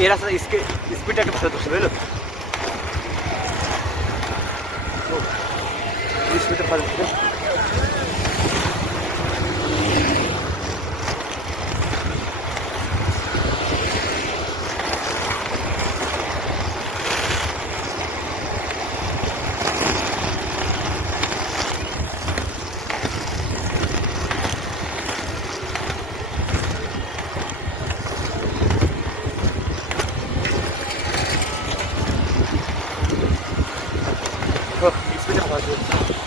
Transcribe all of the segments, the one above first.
এই আসলে স্পিডটা একটু ভালো ধরছে বুঝলো? স্পিডটা ভালো ধরছে স্পিডটা ভালো ধরছে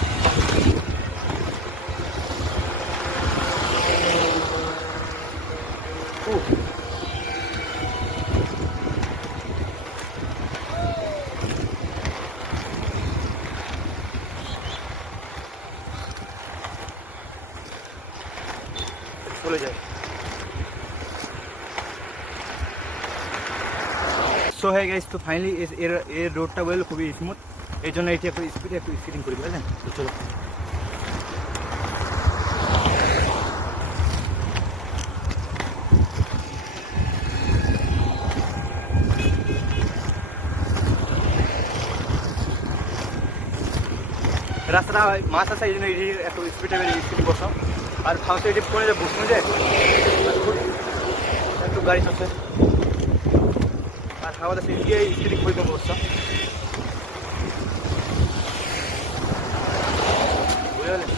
চলে যায় সো হয়ে গেছে তো ফাইনালি এর এর রোডটা বলল খুবই স্মুথ এই জন্য এটি একটু স্পিডে একটু স্কিটিং করি, বুঝলেন? তো চলো। রাস্তাটা মাছ আছে, এই জন্য এটি এত স্পিডে স্কিটিং বসাও আর ফাঁসে এটি পড়ে যায় বসে যায় আর খুব- একটু গাড়ি চলছে। আর আমাদের সেই গিয়ে স্পিডিং পরিমাণ অবস্থা বুঝে গেলেন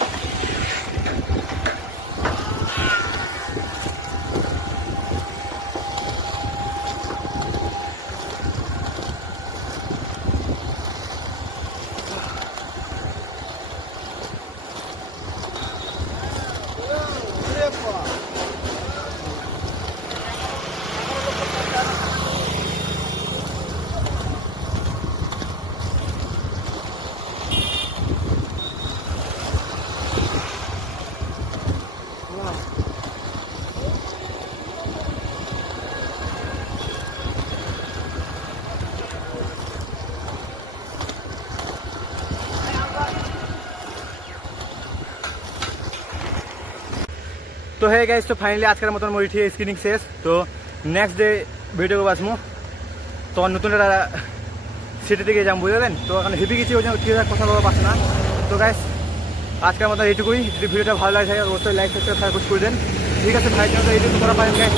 তো হয়ে গাইস তো ফাইনালি আজকের মতন মই উঠিয়ে স্ক্রিনিং শেষ। তো নেক্সট ডে ভিডিও বাসমু তো নতুন একটা সিটি থেকে যাম, বুঝলেন? তো এখন হেভি গেছি ওই জন্য ঠিক কথা বলা পারছে না। তো গাইস আজকের মতো এইটুকুই। যদি ভিডিওটা ভালো লাগে থাকে, অবশ্যই লাইক সাবস্ক্রাইব করে দেন। ঠিক আছে ভাই জন্য এইটুকু করা পারেন গাইস